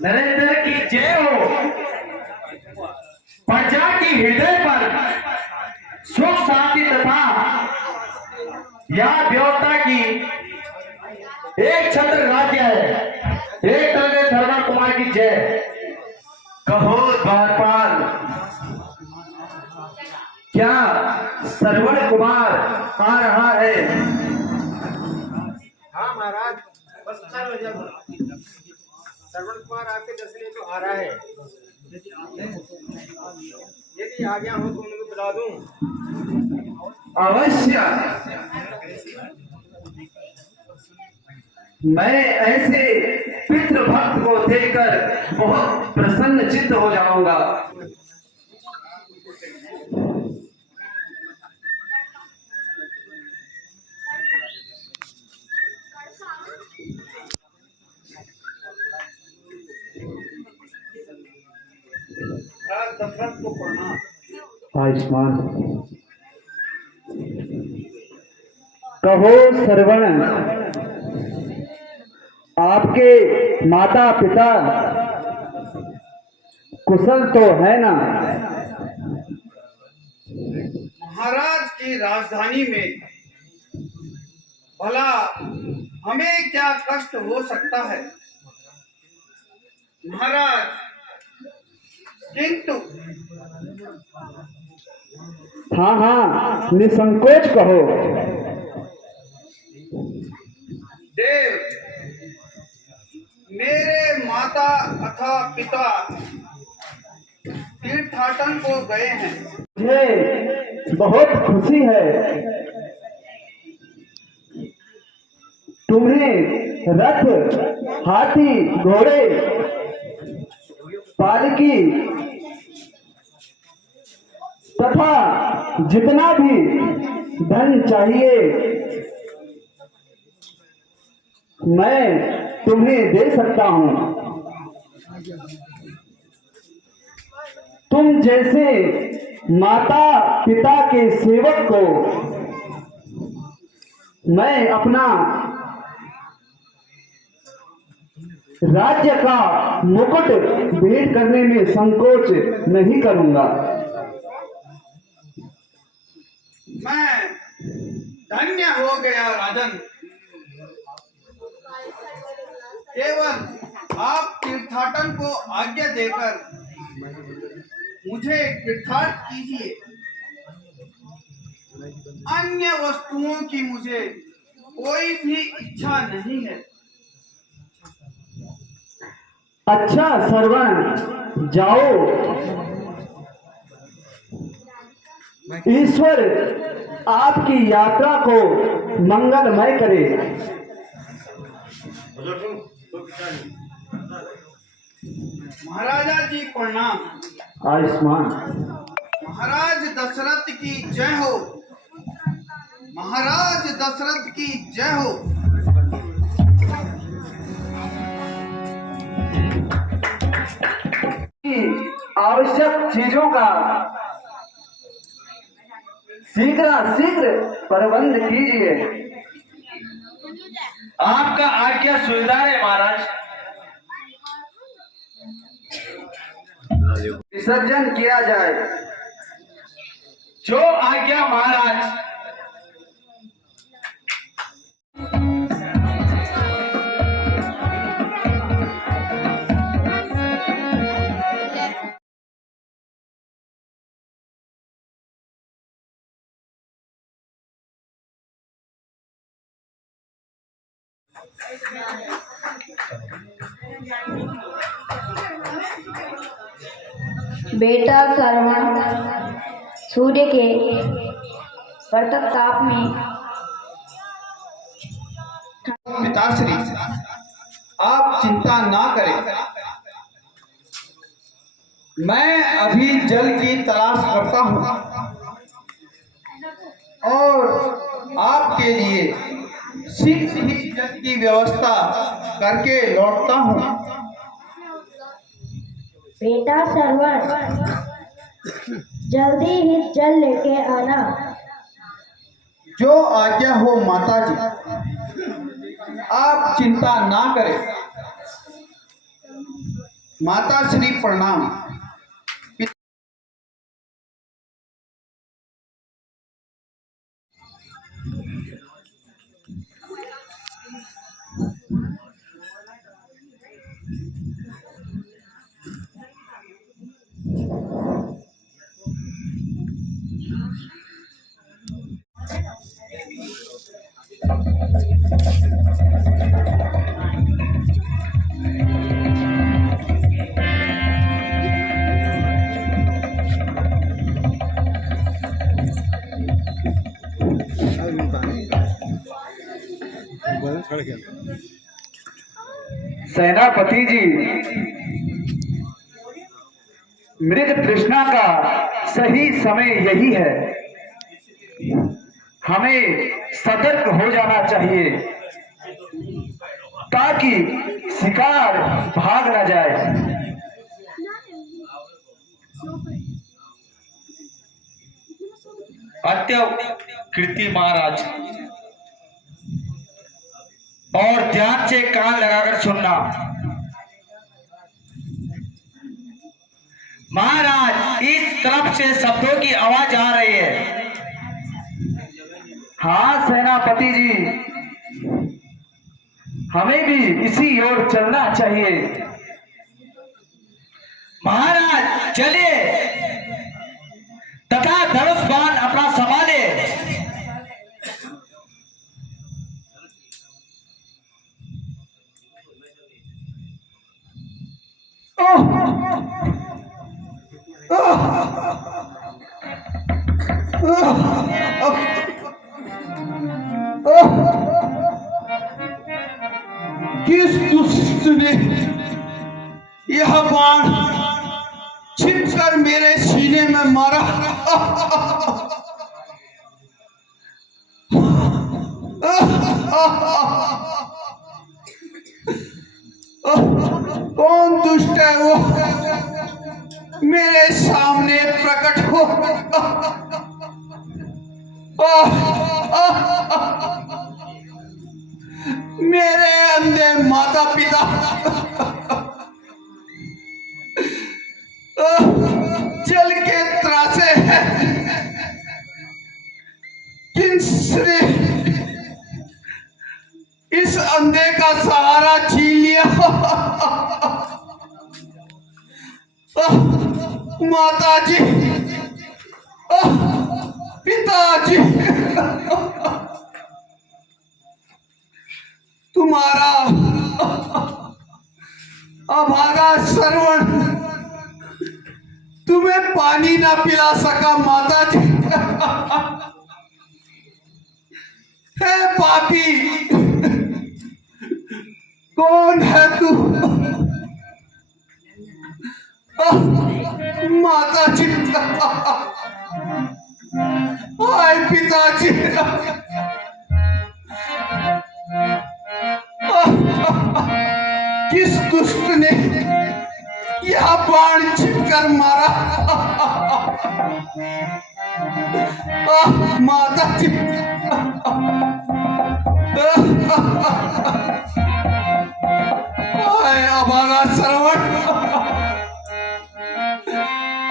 नरेंद्र की जय हो। प्रजा की हृदय पर सुख शांति तथा या व्यवस्था की एक छत्र राज्य है। एक तरह धर्म कुमार की जय। कहो द्वारपाल, क्या श्रवण कुमार आ रहा है? हाँ महाराज, बस श्रवण कुमार आपके दर्शनी तो आ रहा है। यदि आज्ञा हो तो उनको बुला दूं। अवश्य। मैं ऐसे पितृभक्त को देखकर बहुत प्रसन्न चित्त हो जाऊंगा। दशरथ को प्रणाम। आयुष्मान। कहो श्रवण, आपके माता पिता कुशल तो है ना? महाराज की राजधानी में भला हमें क्या कष्ट हो सकता है महाराज, किंतु हाँ हाँ, निसंकोच कहो। देव, मेरे माता अथवा पिता तीर्थाटन को गए हैं। मुझे बहुत खुशी है। तुम्हें रथ, हाथी, घोड़े, पालकी तथा जितना भी धन चाहिए मैं तुम्हें दे सकता हूं। तुम जैसे माता पिता के सेवक को मैं अपना राज्य का मुकुट भेंट करने में संकोच नहीं करूंगा। मैं धन्य हो गया राजन। केवल आप तीर्थाटन को आज्ञा देकर मुझे कृतार्थ कीजिए। अन्य वस्तुओं की मुझे कोई भी इच्छा नहीं है। अच्छा श्रवण, जाओ। ईश्वर आपकी यात्रा को मंगलमय करे। महाराजा जी प्रणाम। आयुष्मान। महाराज दशरथ की जय हो। महाराज दशरथ की जय हो। आवश्यक चीजों का शीघ्र प्रबंध कीजिए। आपका आज्ञा स्वीकार है महाराज। विसर्जन किया जाए। जो आज्ञा महाराज। बेटा श्रवण, सूर्य के प्रतप ताप में पिताश्री, आप चिंता ना करें। मैं अभी जल की तलाश करता हूँ और आपके लिए शीघ्र ही जल की व्यवस्था करके लौटता हूँ। बेटा श्रवण, जल्दी ही जल लेके आना। जो आज्ञा हो माता जी, आप चिंता ना करें। माता श्री प्रणाम। सेनापति जी, मृग तृष्णा का सही समय यही है। हमें सतर्क हो जाना चाहिए ताकि शिकार भाग न जाए। कृति महाराज, और ध्यान से कान लगाकर सुनना। महाराज, इस तरफ से शब्दों की आवाज आ रही है। हाँ सेनापति जी, हमें भी इसी ओर चलना चाहिए। महाराज चलिए तथा धनुष बाण अपना संभाले। किस दुष्ट ने यह बाण छिपकर मेरे सीने में मारा? कौन दुष्ट है वो मेरे सामने प्रकट हो? मेरे अंधे माता पिता जल के त्रासे हैं। किसने इस अंधे का सहारा छीन लिया? माताजी, पिताजी, तुम्हारा अभागा श्रवण तुम्हें पानी ना पिला सका। माताजी, हे पापी, कौन है तू? माताजी, हाय पिताजी, किस दुष्ट ने यह बाण छिपकर मारा? माताजी, हाय अभागा श्रवण,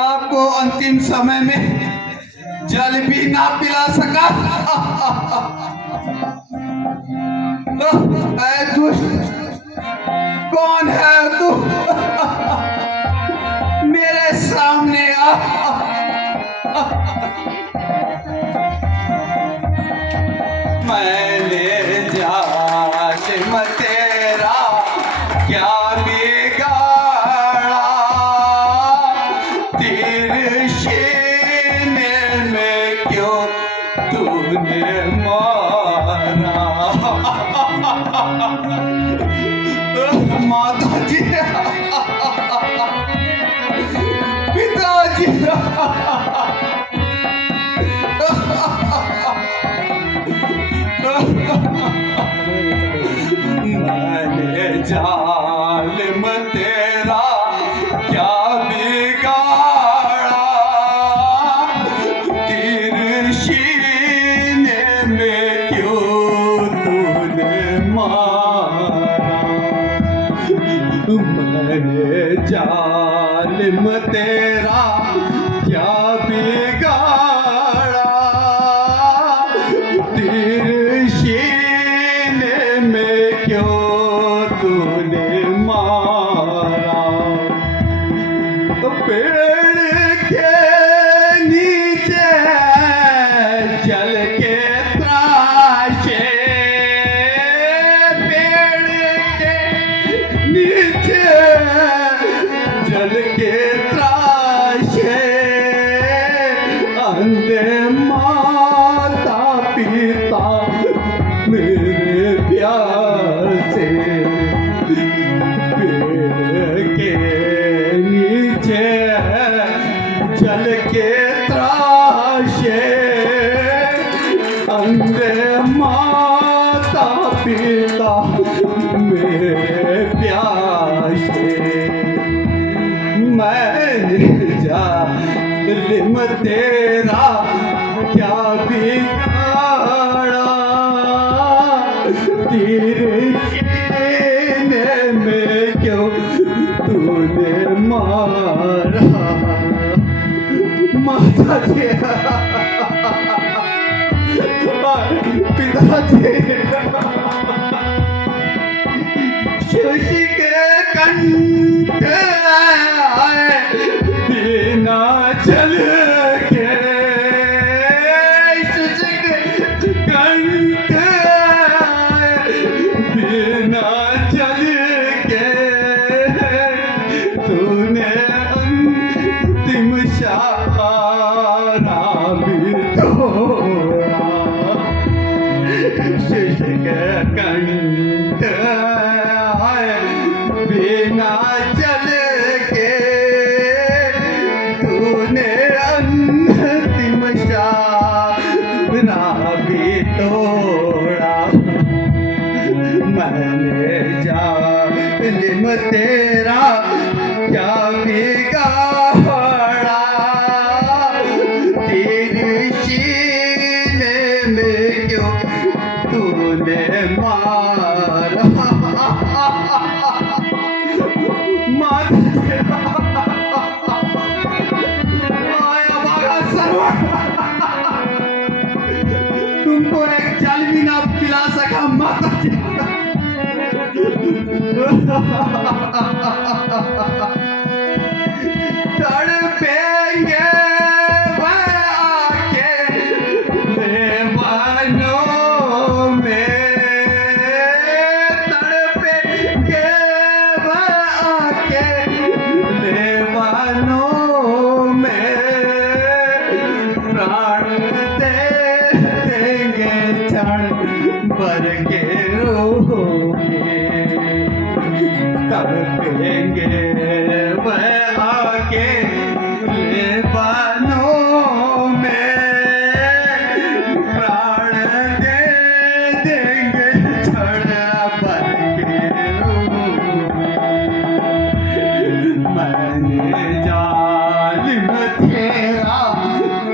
आपको अंतिम समय में जल भी ना पिला सका। ऐ दुष्ट, कौन है तू? मेरे सामने आ। मैंने जालिम तेरा क्या बिगाड़ा? तेरे सीने में क्यों तूने मारा? माताजी, पिताजी, मैंने जालिम तेरा क्या बिगाड़ा? तेरे सीने में क्यों तूने मारा? मैंने जालिम तेरा क्या बिगाड़ा, तीर सीने में क्यों तूने मारा। तो पेड़ के नीचे चल के त्राशे, नीचे जल के त्राशे, अंधे माता पिता मेरे प्यार से। पेड़ के नीचे जल के त्राशे, अंधे माता पिता मेरे प्यासे। मैंने जालिम तेरा क्या बिगाड़ा, तीर सीने में क्यों तूने मारा। माता जी, पिताजी, शशि के कंठ आए बिना चल के, शशि के कंठ आए बिना चल के, तूने अंतिम सहारा भी तोड़ा। शशि के कंठ बिना चल के, तूने अंतिम सहारा भी तोड़ा। मैंने जालिम तेरा क्या बिगाड़ा, तेरी सीने में क्यों तूने मारा। तुमको एक जल भी ना पिला सका माता जी। तड़पेंगे वह आके लेवानों में, तड़पेंगे वह आके लेवानों में, प्राण दे देंगे क्षण भर के रोगे। तड़पेंगे वह आके लेवानों में, प्राण दे देंगे क्षण भर के रोगे। मैंने जालिम तेरा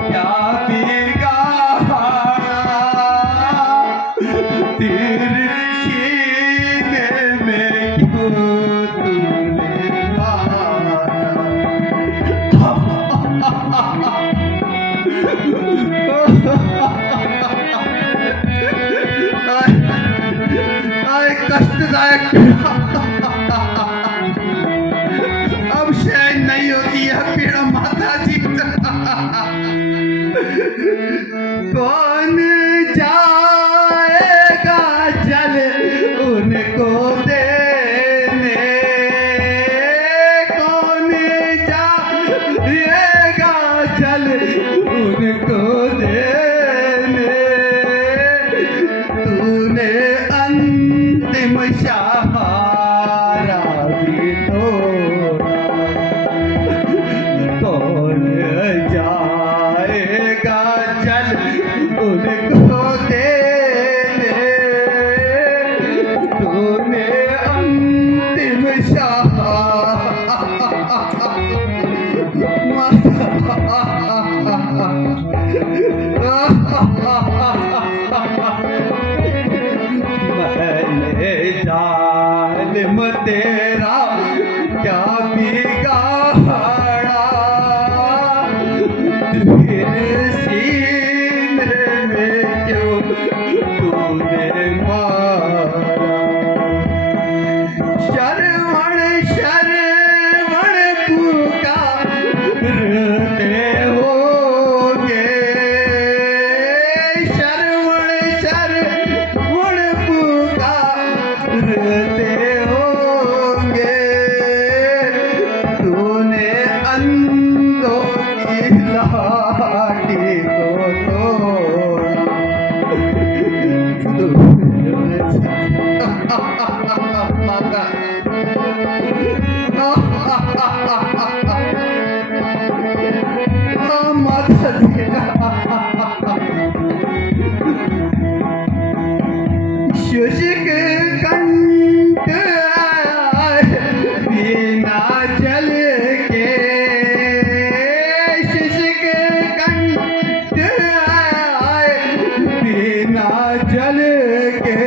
क्या बिगाड़ा, तेरे सीने में क्यों तूने मारा। कष्टदायक अब सहन नहीं होती है पीड़ा माता जी। कौन जाएगा जल उनको देने, कौन जाएगा जल उनको देने, तूने अंतिम सहारा भी तोड़ा। कौन जाएगा जल उनको देने, तूने अंतिम मैंने जालिम तेरा बिगाड़ा फिर सीने में क्यों तूने मारा। शरवण शरवण पुकारते होगे, शरवण शरवण पुकारते होगे, तूने अंधों की लाठी को तोड़ा। माता शुष्क कंठ बिना जल के, शुष्क कंठ बिना जल के,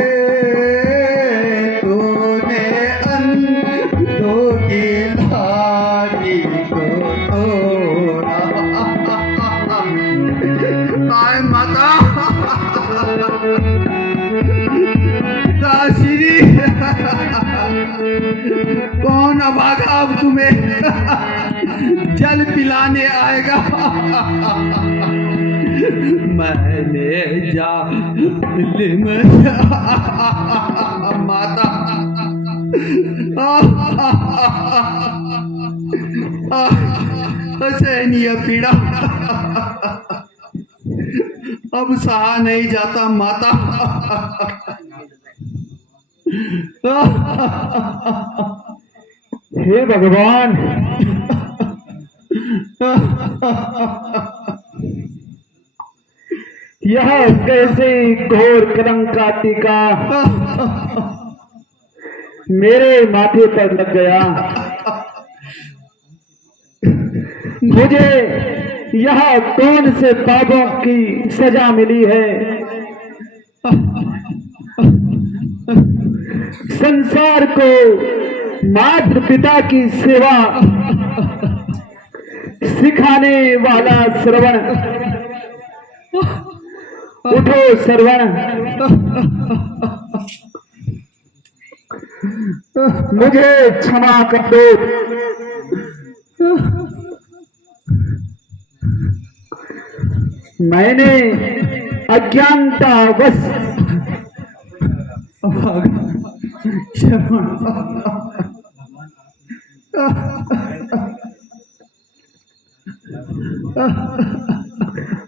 तूने अंधों की लाठी को तोड़ा। आय माता दासिनी, कौन अभागा अब तुम्हें जल पिलाने आएगा। मैंने जालिम माता असहनीय पीड़ा अब सहा नहीं जाता माता। हे भगवान, यह कैसे घोर कलंक का टीका मेरे माथे पर लग गया। मुझे यह कौन से पापों की सजा मिली है। संसार को मात्र पिता की सेवा सिखाने वाला श्रवण, उठो श्रवण, मुझे क्षमा कर दो। मैंने अज्ञानतावश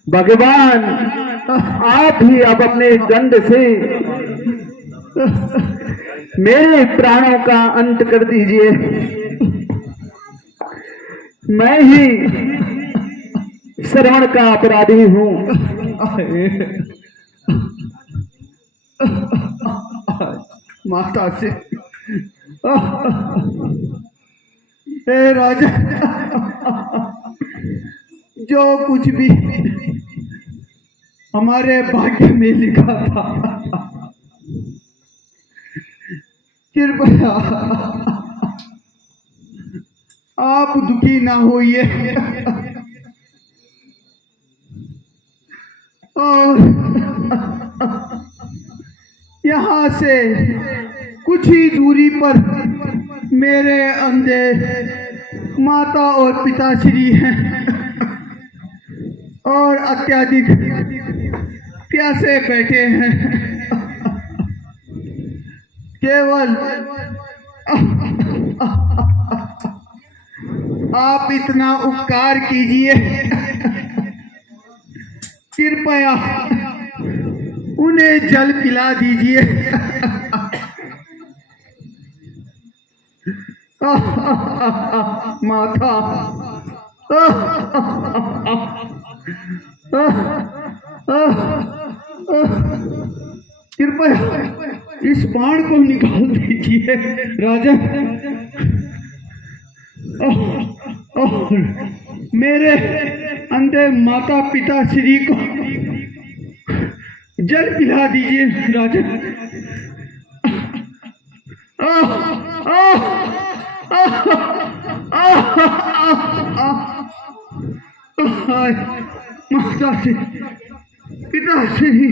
भगवान, आप ही अब अपने दंड से मेरे प्राणों का अंत कर दीजिए। मैं ही श्रवण का अपराधी हूँ। माता से हे राजा, जो कुछ भी हमारे भाग्य में लिखा था, कृपया आप दुखी ना होइए और यहाँ से कुछ ही दूरी पर मेरे अंधे माता और पिताश्री हैं और अत्यधिक प्यासे बैठे हैं। केवल आप इतना उपकार कीजिए, कृपया उन्हें जल पिला दीजिए। माता, कृपया इस बाण को निकाल दीजिए राजा, और मेरे अंधे माता पिता श्री को जल पिला दीजिए राजा। माता से पिता से ही